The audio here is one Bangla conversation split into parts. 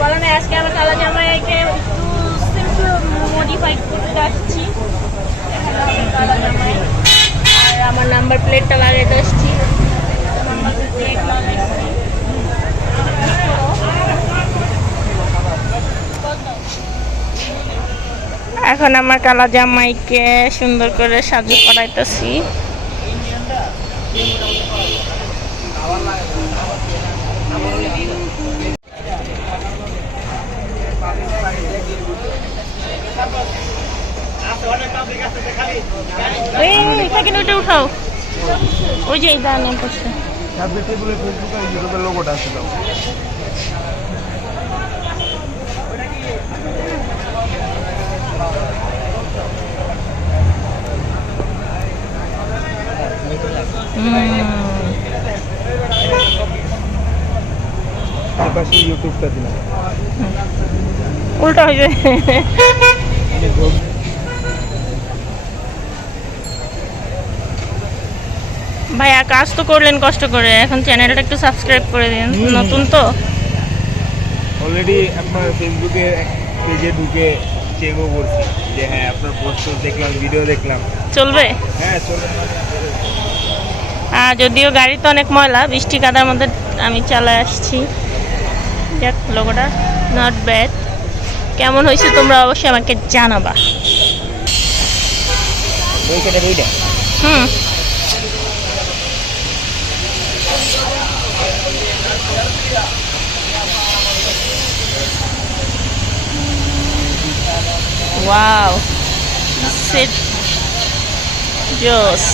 বলা নাই আজকে আমার কালা জামাইকে একটু সিম্পল মডিফাই করতে আসছি। কালা জামাই। আর আমার নাম্বার প্লেটটা লাগাইতে আসছি। এখন আমার কালা জামাইকে সুন্দর করে সাজু করাইতেছি এই এটা কিন্তু ওটা উঠাও ওই যে এই দাঁড়ান পোস্টটা সাবজেক্ট টেবিলে ফেসবুক আর লোগোটা আছে দাও এই পাশে ইউটিউবটা দিলাম। উল্টা হয়ে যায় ভাইয়া কাজ তো করলেন কষ্ট করে। এখন চ্যানেলটা একটু সাবস্ক্রাইব করে দিন। নতুন তো। অলরেডি আপনার ফেসবুকে পেজে ঢুকে চেকও করছি। যে হ্যাঁ আপনার পোস্ট দেখলাম ভিডিও দেখলাম। চলবে? হ্যাঁ চলে আর যদিও গাড়ি তো অনেক ময়লা বৃষ্টি কাদার মধ্যে আমি চালায় আসছি। যাক লোগোটা নট ব্যাড কেমন হয়েছে তোমরা অবশ্যই আমাকে জানাবা। হুম। ওয়াও সেট জোস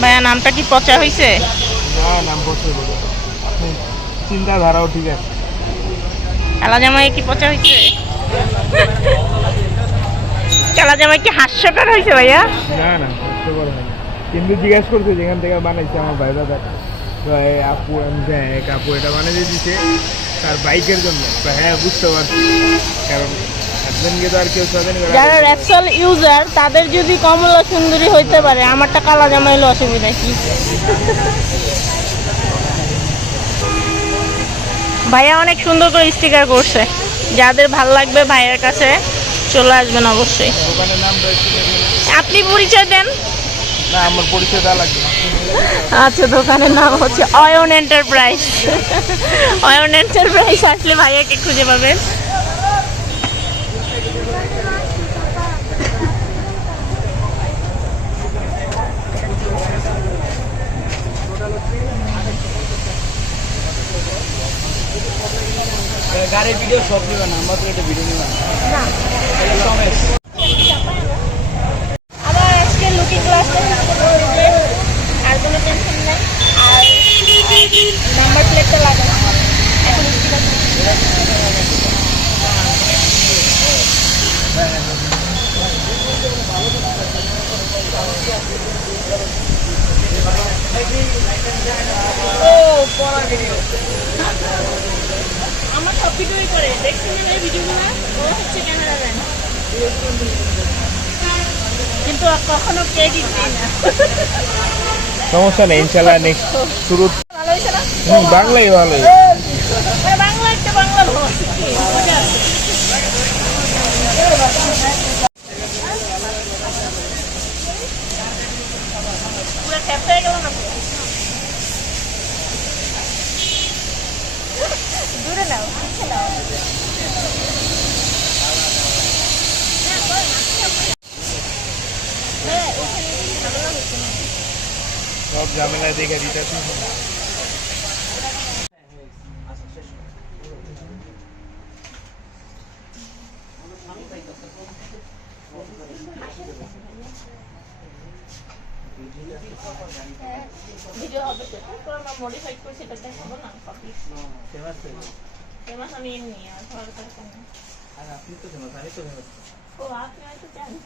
ভাইয়া নামটা কি পচা হয়েছে চিন্তাধারাও ঠিক আছে কালা জামাই কি পচা হয়েছে কালা জামাই কি হাস্যকর হয়েছে ভাইয়া? না না বুঝতে পারো কিন্তু জিজ্ঞাসা করছে যেখান থেকে বানাইছে আমার ভাই দাদা। তো আপু হ্যাঁ এক আপু এটা বানিয়ে দিছে তার বাইকের জন্য। তো হ্যাঁ বুঝতে পারছি। কারণ যারা র্যাপসল ইউজার তাদের যদি কমলা সুন্দরী হইতে পারে আমারটা কালা জামাই হলে অসুবিধা কি? ভাইয়া অনেক সুন্দর করে স্টিকার করছে। যাদের ভালো লাগবে ভাইয়ের কাছে চলে আসবেন অবশ্যই। আপনি পরিচয় দেন। না আমার পরিচয় দেওয়া লাগবে আচ্ছা দোকানের নাম হচ্ছে অয়ন এন্টারপ্রাইজ অয়ন এন্টারপ্রাইজ আসলে ভাইয়াকে খুঁজে পাবেন। গাড়ির ভিডিও সব নেবে না আমরা তো এটা ভিডিও নেবে না। আর কোনো টেনশন নেই। আর নাম্বার প্লেটটা লাগানো। এখন ও আমার সব ভিডিওই করে। দেখছেন না এই ভিডিওগুলো ও হচ্ছে ক্যামেরাম্যান কিন্তু কখনো ক্রেডিট দিই না। সমস্যা নেই ইনশাল্লাহ নেক্সট শুরু ভালো হয়েছে না? বাংলাই ভালোই মানে বাংলা একটা বাংলা ভালো মজা আছে। পুরো খ্যাপ্ট হয়ে গেল না পুরো? দূরে নাও পিছে নাও হ্যাঁ, ওখানে ঝামেলা হচ্ছে না। সব ঝামেলা দেখে দিতেছি ভিডিও হবে তো। তো আমরা মডিফাই করে সেটা দেখাবো না পাবলিক ফেমাস আমি এমনি আর ভালো দরকার নেই। ও আপনি হয়তো জানেন।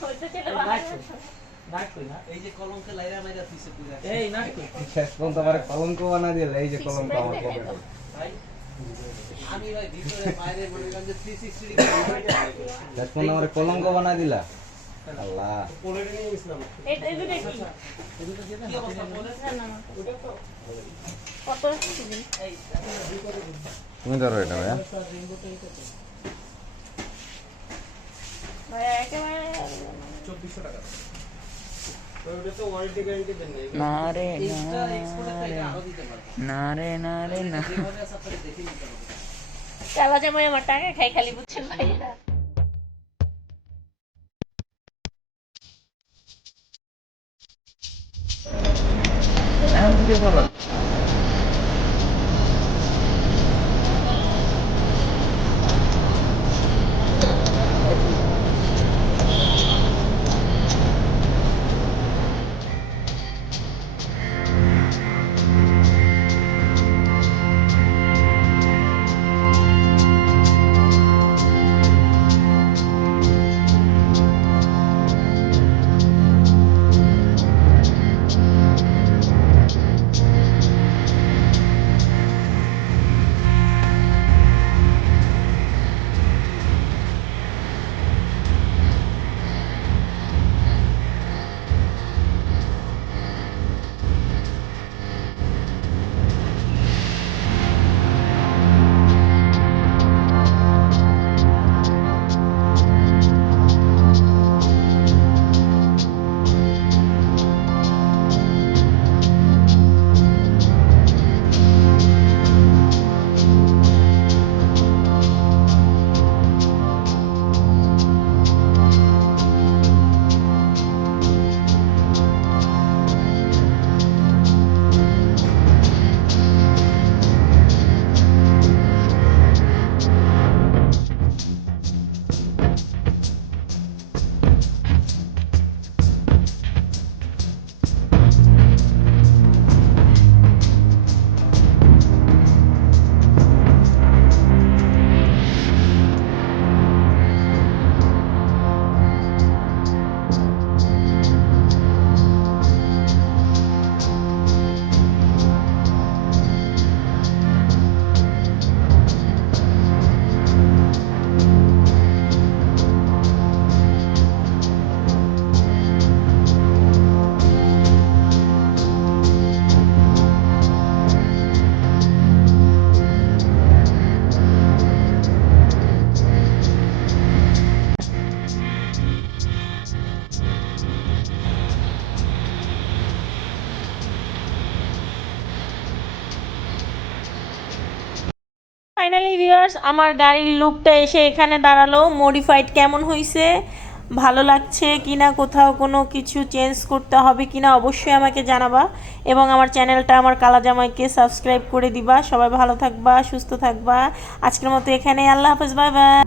হয়তো ছেলে ভালো কলঙ্ক বানা দিল এই যে কলঙ্ক আমার পকেটে আমি ভাই ভিতরে বাইরে করেন যে 360 ডিগ্রি শেষ পর্যন্ত আমার কলঙ্ক বানা দিলা। আল্লাহ? তুমি ধরো এটা ভাইয়া। ভাইয়া একেবারে এক্সপোর্টের টাকা। না রে না রে না নিতে হবে কালা জামাই আমার টাকা খাই খালি বুঝছেন ভাইয়া ফাইনালি ভিউয়ার্স আমার গাড়ির লুকটা এসে এখানে দাঁড়াল। মডিফাইড কেমন হয়েছে ভালো লাগছে কিনা? কোথাও কোনো কিছু চেঞ্জ করতে হবে কিনা? অবশ্যই আমাকে জানাবা। এবং আমার চ্যানেলটা আমার কালা জামাইকে সাবস্ক্রাইব করে দিবা। সবাই ভালো থাকবা, সুস্থ থাকবা। আজকের মতো এখানে আল্লাহ হাফেজ বাই বাই